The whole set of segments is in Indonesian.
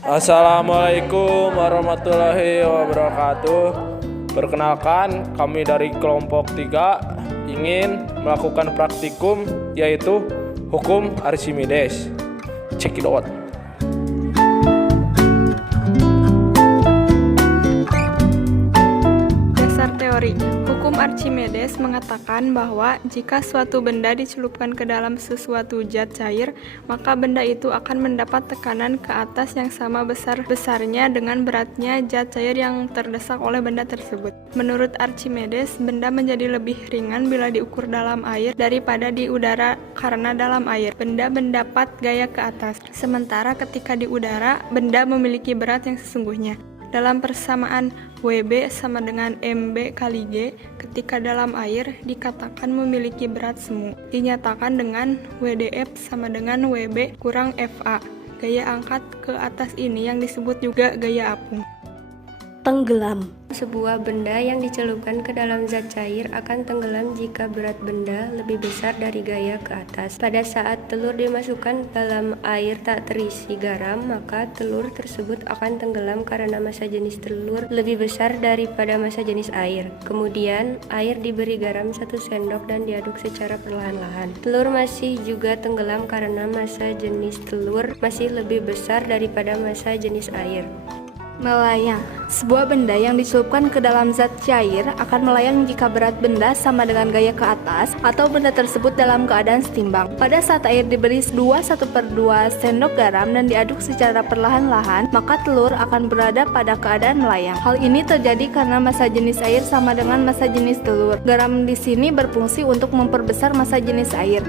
Assalamualaikum warahmatullahi wabarakatuh. Perkenalkan, kami dari kelompok 3 ingin melakukan praktikum yaitu hukum Archimedes. Check it out. Dasar teori. Hukum Archimedes mengatakan bahwa jika suatu benda dicelupkan ke dalam sesuatu zat cair, maka benda itu akan mendapat tekanan ke atas yang sama besarnya dengan beratnya zat cair yang terdesak oleh benda tersebut. Menurut Archimedes, benda menjadi lebih ringan bila diukur dalam air daripada di udara karena dalam air benda mendapat gaya ke atas, sementara ketika di udara, benda memiliki berat yang sesungguhnya. Dalam persamaan WB sama dengan MB kali G, ketika dalam air dikatakan memiliki berat semu. Dinyatakan dengan WDF sama dengan WB kurang FA. Gaya angkat ke atas ini yang disebut juga gaya apung. Tenggelam. Sebuah benda yang dicelupkan ke dalam zat cair akan tenggelam jika berat benda lebih besar dari gaya ke atas. Pada saat telur dimasukkan dalam air tak terisi garam, maka telur tersebut akan tenggelam karena massa jenis telur lebih besar daripada massa jenis air. Kemudian, air diberi garam 1 sendok dan diaduk secara perlahan-lahan. Telur masih juga tenggelam karena massa jenis telur masih lebih besar daripada massa jenis air. Melayang. Sebuah benda yang dicelupkan ke dalam zat cair akan melayang jika berat benda sama dengan gaya ke atas atau benda tersebut dalam keadaan setimbang. Pada saat air diberi 2/1/2 sendok garam dan diaduk secara perlahan-lahan, maka telur akan berada pada keadaan melayang. Hal ini terjadi karena massa jenis air sama dengan massa jenis telur. Garam di sini berfungsi untuk memperbesar massa jenis air.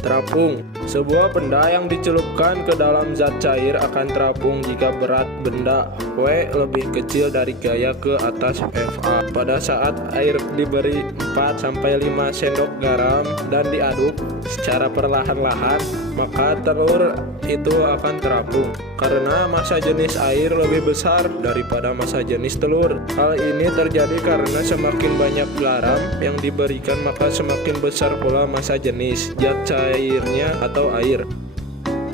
Terapung. Sebuah benda yang dicelupkan ke dalam zat cair akan terapung jika berat benda W lebih kecil dari gaya ke atas FA. Pada saat air diberi 4-5 sendok garam dan diaduk secara perlahan-lahan, maka telur itu akan terapung karena massa jenis air lebih besar daripada massa jenis telur. Hal ini terjadi karena semakin banyak garam yang diberikan, maka semakin besar pula massa jenis zat cairnya atau air.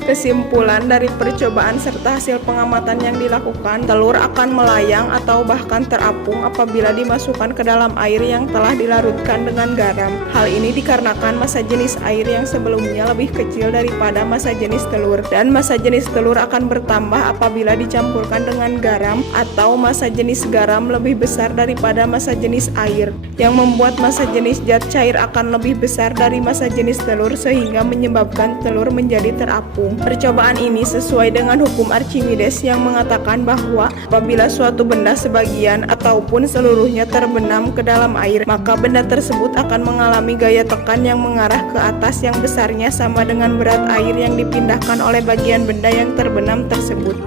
Kesimpulan dari percobaan serta hasil pengamatan yang dilakukan, telur akan melayang atau bahkan terapung apabila dimasukkan ke dalam air yang telah dilarutkan dengan garam. Hal ini dikarenakan massa jenis air yang sebelumnya lebih kecil daripada massa jenis telur, dan massa jenis telur akan bertambah apabila dicampurkan dengan garam, atau massa jenis garam lebih besar daripada massa jenis air, yang membuat massa jenis zat cair akan lebih besar dari massa jenis telur sehingga menyebabkan telur menjadi terapung. Percobaan ini sesuai dengan hukum Archimedes yang mengatakan bahwa apabila suatu benda sebagian ataupun seluruhnya terbenam ke dalam air, maka benda tersebut akan mengalami gaya tekan yang mengarah ke atas yang besarnya sama dengan berat air yang dipindahkan oleh bagian benda yang terbenam tersebut.